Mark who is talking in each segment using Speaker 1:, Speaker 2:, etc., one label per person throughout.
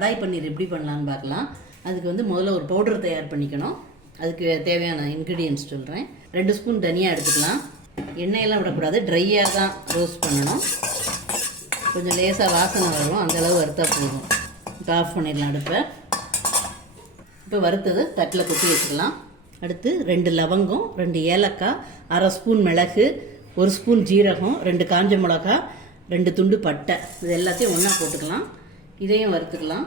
Speaker 1: கடாய் பன்னீர் எப்படி பண்ணலான்னு பார்க்கலாம். அதுக்கு வந்து முதல்ல ஒரு பவுடர் தயார் பண்ணிக்கணும். அதுக்கு தேவையான இன்க்ரீடியன்ஸ் சொல்கிறேன் ரெண்டு ஸ்பூன் தனியாக எடுத்துக்கலாம். எண்ணெயெல்லாம் விடக்கூடாது. ட்ரையாக தான் ரோஸ்ட் பண்ணணும். கொஞ்சம் லேசாக வாசனை வரும். அந்தளவு வறுத்தா போதும். இப்போ ஆஃப் பண்ணிடலாம் அடுப்பை. இப்போ வறுத்தது தட்டில் கொட்டி வச்சுக்கலாம் அடுத்து ரெண்டு லவங்கம் ரெண்டு ஏலக்காய் அரை ஸ்பூன் மிளகு ஒரு ஸ்பூன் ஜீரகம் ரெண்டு காஞ்ச மிளகா ரெண்டு துண்டு பட்டை. இது எல்லாத்தையும் ஒன்றா போட்டுக்கலாம். இதையும் வறுத்துக்கலாம்.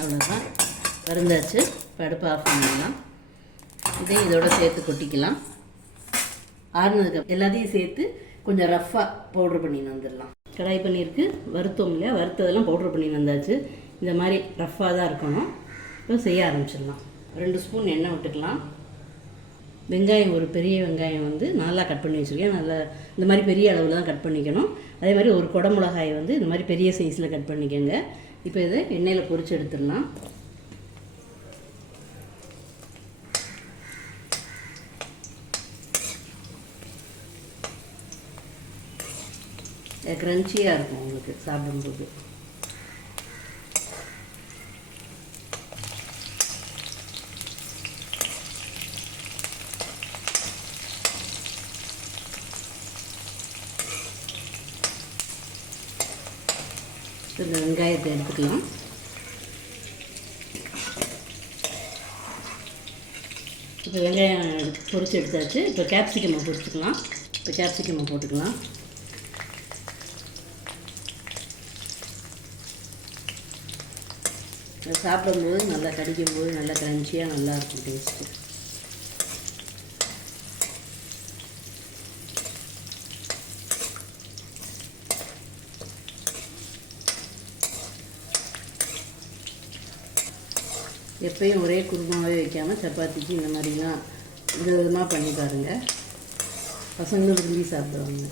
Speaker 1: அவ்வளோதான் வறுந்தாச்சு இப்போ அடுப்பு ஆஃப் பண்ணிடலாம். இதையும் இதோட சேர்த்து கொட்டிக்கலாம். ஆறுனதுக்கு எல்லாத்தையும் சேர்த்து கொஞ்சம் ரஃப்பாக பவுட்ரு பண்ணி வந்துடலாம். கடாய் பன்னீருக்கு வருத்தம் இல்லையா? வறுத்ததெல்லாம் பவுட்ரு பண்ணி வந்தாச்சு. இந்த மாதிரி ரஃப்பாக தான் இருக்கணும். இப்போ செய்ய ஆரம்பிச்சிடலாம். ரெண்டு ஸ்பூன் எண்ணெய் விட்டுக்கலாம். வெங்காயம் ஒரு பெரிய வெங்காயம் வந்து நல்லா கட் பண்ணி வச்சுருக்கேன். நல்லா இந்த மாதிரி பெரிய அளவில் தான் கட் பண்ணிக்கணும். அதே மாதிரி ஒரு குடை வந்து இந்த மாதிரி பெரிய சைஸில் கட் பண்ணிக்கோங்க. இப்போ இதை எண்ணெயில் பொறிச்சு எடுத்துடலாம். க்ரன்ச்சியாக இருக்கும் உங்களுக்கு சாப்பிடும்போது. இந்த வெங்காயத்தை எடுத்துக்கலாம். இப்போ வெங்காயம் பொரிச்சு எடுத்தாச்சு. இப்போ கேப்சிகமை பொரிச்சுக்கலாம். இப்போ கேப்சிகமை போட்டுக்கலாம். அதை சாப்பிடும்போது நல்லா கடிக்கும்போது நல்லா கிரன்ச்சியாக நல்லாயிருக்கும் டேஸ்ட்டு எப்பயும் ஒரே குருமாவே வைக்காமல் சப்பாத்திக்கு இந்த மாதிரிலாம் வித விதமாக பண்ணி பாருங்க. பசங்களும் விரும்பி சாப்பிடுவாங்க.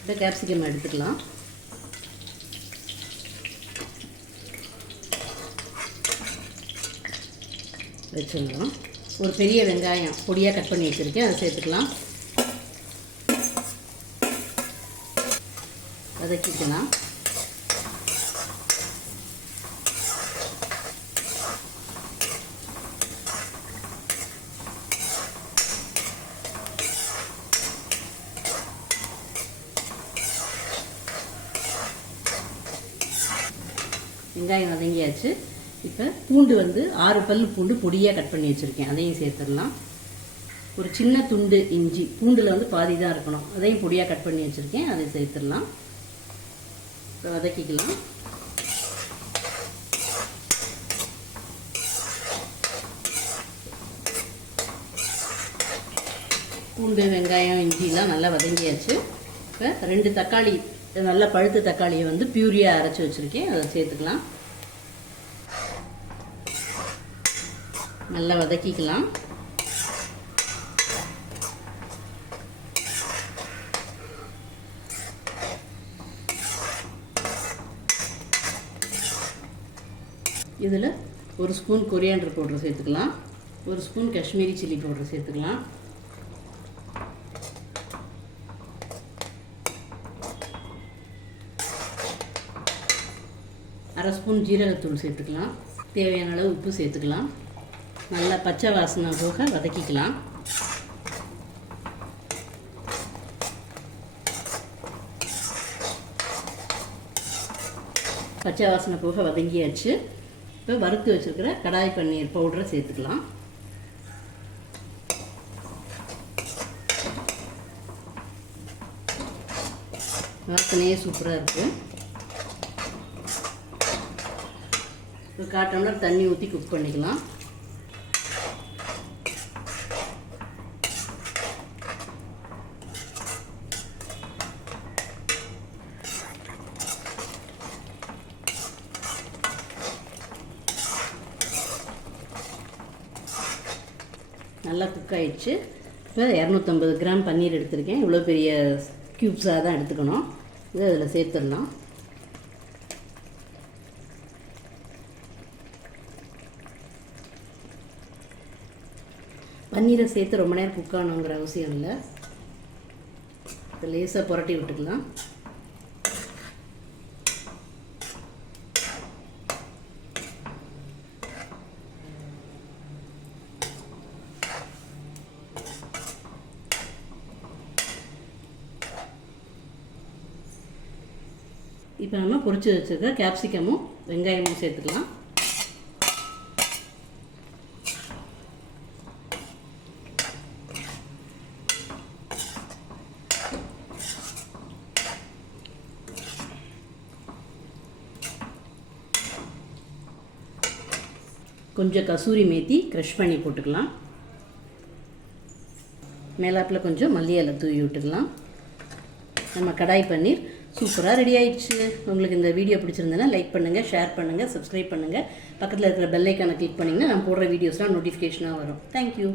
Speaker 1: இப்போ கேப்சிகம் எடுத்துக்கலாம். வச்சுருந்தோம் ஒரு பெரிய வெங்காயம் பொடியாக கட் பண்ணி வச்சுருக்கேன். அதை சேர்த்துக்கலாம். வதக்கிக்கலாம். வெங்காயம் வதங்கியாச்சு. இப்போ பூண்டு வந்து ஆறு பல் பூண்டு பொடியாக கட் பண்ணி வச்சுருக்கேன். அதையும் சேர்த்துடலாம். ஒரு சின்ன துண்டு இஞ்சி பூண்டில் வந்து பாதி தான் இருக்கணும். அதையும் பொடியாக கட் பண்ணி வச்சுருக்கேன். அதை சேர்த்துடலாம். இப்போ வதக்கிக்கலாம். பூண்டு வெங்காயம் இஞ்சிலாம் நல்லா வதங்கியாச்சு. இப்போ ரெண்டு தக்காளி நல்லா பழுத்த தக்காளியை வந்து பியூரியாக அரைச்சி வச்சுருக்கேன். அதை சேர்த்துக்கலாம். நல்லா வதக்கிக்கலாம். இதில் ஒரு ஸ்பூன் கொரியாண்டர் பவுடர் சேர்த்துக்கலாம். ஒரு ஸ்பூன் காஷ்மீரி சில்லி பவுடர் சேர்த்துக்கலாம். அரை ஸ்பூன் ஜீரகத்தூள் சேர்த்துக்கலாம். தேவையான அளவு உப்பு சேர்த்துக்கலாம். நல்லா பச்சை வாசனை போக வதக்கிக்கலாம். பச்சை வாசனை போக வதங்கியாச்சு. இப்போ வறுத்து வச்சுருக்கிற கடாய் பன்னீர் பவுடரை சேர்த்துக்கலாம். வாசனையே சூப்பராக இருக்குது இப்போ கால் டம்ளர் தண்ணி ஊற்றி குக் பண்ணிக்கலாம். நல்லா குக் ஆகிடுச்சு இப்போ இரநூத்தம்பது கிராம் பன்னீர் எடுத்திருக்கேன். இவ்வளோ பெரிய க்யூப்ஸாக தான் எடுத்துக்கணும். இது அதில் சேர்த்துடலாம். பன்னீரை சேர்த்து ரொம்ப நேரம் குக் ஆகணுங்கிற அவசியம் இல்லை. இப்போ லேசாக புரட்டி விட்டுக்கலாம். இப்போ நம்ம பொரிச்சு வச்சுருக்க கேப்சிகமும் வெங்காயமும் சேர்த்துக்கலாம். கொஞ்சம் கசூரி மேத்தி க்ரஷ் பண்ணி போட்டுக்கலாம். மேலாப்பில் கொஞ்சம் மல்லி இலை தூவி விட்டுக்கலாம். நம்ம கடாய் பன்னீர் சூப்பராக ரெடி ஆயிடுச்சு. உங்களுக்கு இந்த வீடியோ பிடிச்சிருந்தேன்னா லைக் பண்ணுங்கள் ஷேர் பண்ணுங்கள் சப்ஸ்கிரைப் பண்ணுங்கள் பக்கத்தில் இருக்கிற பெல்லைக்கான கிளிக் பண்ணிங்கன்னா நான் போடுற வீடியோஸ்லாம் நோட்டிஃபிகேஷனாக வரும். தேங்க்யூ